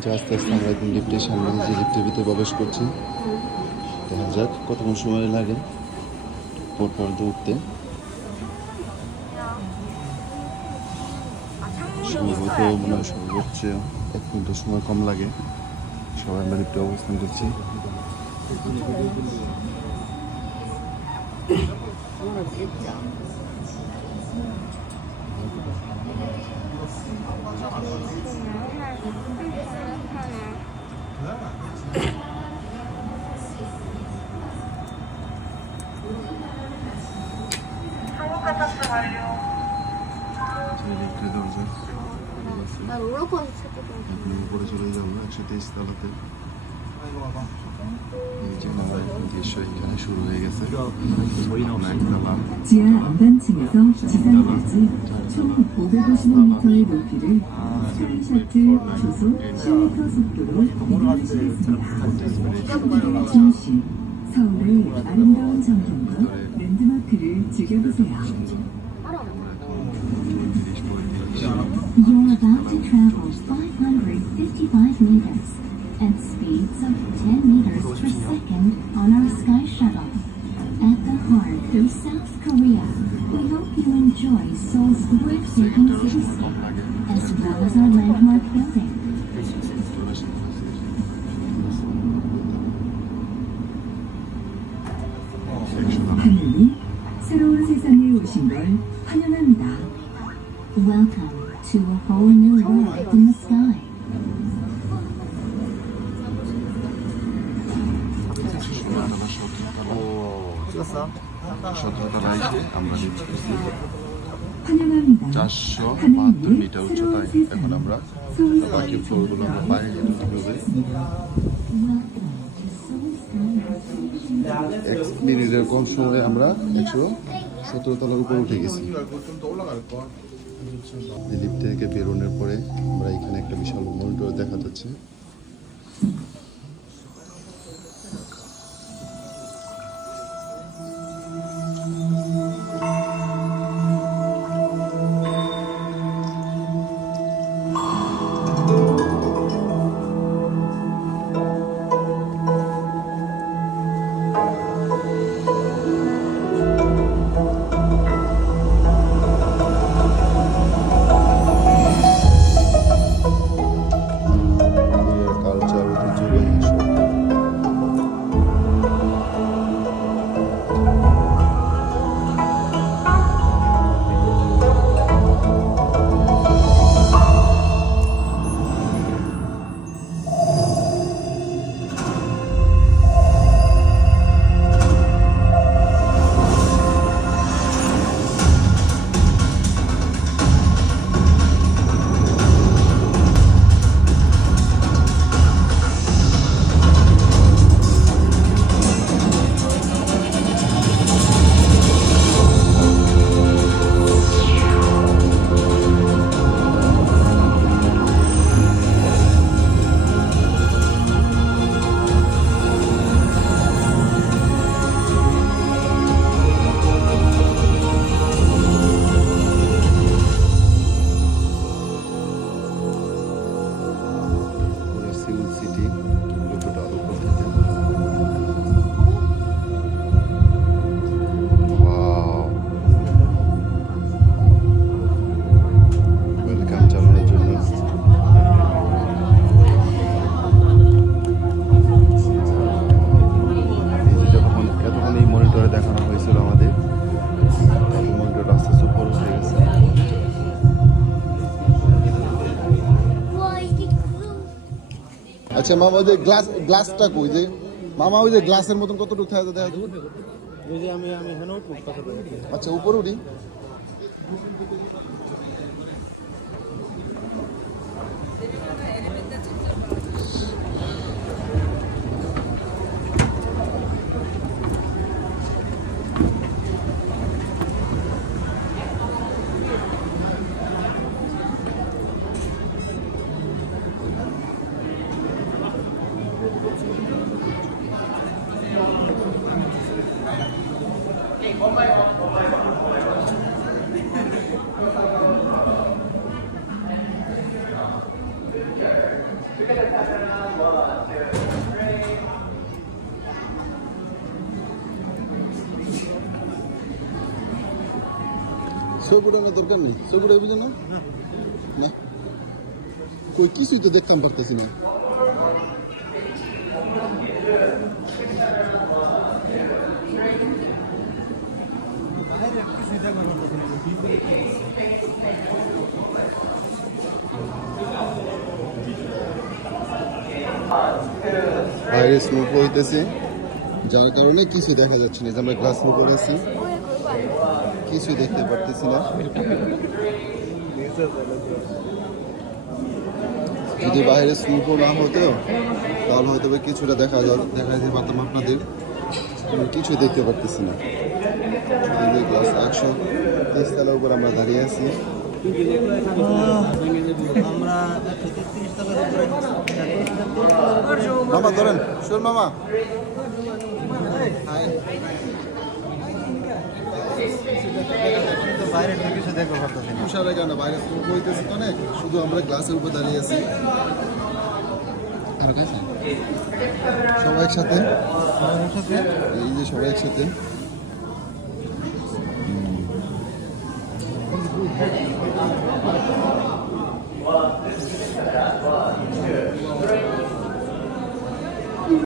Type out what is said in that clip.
যে আস্তে আস্তে আমরা এখন লিফটের সামনে যে লিফটের ভিতরে প্রবেশ করছি। দেখা যাক কতক্ষণ সময় লাগে পর্যন্ত উঠতে। সম্ভবত মনে হয় সর্বোচ্চ 1 মিনিটের সময় কম লাগে। সবাই আমরা লিফটে অবস্থান করছি। উপরে চলে যাবো 123 তলাতে। এই যে আমার দৃশ্য এখানে শুরু হয়ে গেছে। 지하 안반층에서 지상까지 총 555m의 높이를 스카이셔틀 초속 10m 속도로 이동하시겠습니다. 서울의 중심, 서울의 아름다운 전경과 랜드마크를 즐겨보세요. You're about to travel 555 meters at speeds of 10 meters per second on our Sky Shuttle. At the heart of South Korea, we hope you enjoy Seoul's breathtaking cityscape, as well as our landmark building. 하늘이 새로운 세상에 오신 걸 환영합니다. Welcome to a whole new world in the sky. 환영합니다. 472m উচ্চতায় এখন আমরা বাকি ফ্লোরগুলো আমরা বাইরে যেতে হবে। 1 মিনিটের কম সময়ে আমরা 117 তলার উপরে উঠে গেছি। লিফট থেকে বেরোনোর পরে আমরা এখানে একটা বিশাল মনিটর দেখা যাচ্ছে। আচ্ছা মামা ওই যে গ্লাসটা কই যে মামা ওই যে গ্লাসের মতন কতটুকু থাকে দেখা ওই যে আমি হেনো আচ্ছা উপরে উঠি। ছবিটানোর দরকার নেই, ছবিটা বুঝে না না কই কিছুই তো দেখতাম পারতেছি না। বাইরে স্নো হইতেছে যার কারণে কিছু দেখা যাচ্ছে না। আমরা গ্লাস উপরে আছি, কিছুই দেখতে পারতেছি না। যদি বাইরে স্নো না হতো তাহলে হয়তো কিছুটা দেখা যেতে পারতাম আপনাদের। কিছুই দেখতে পারতেছি না। ক্লাস 130 তলার উপর আমরা দাঁড়িয়ে আছি। মামা ধরেন, শোন মামা তুষারের কারণে বাইরে বইতেছি তো অনেক, শুধু আমরা গ্লাসের উপর দাঁড়িয়ে আছি সবাই একসাথে, এই যে সবাই একসাথে।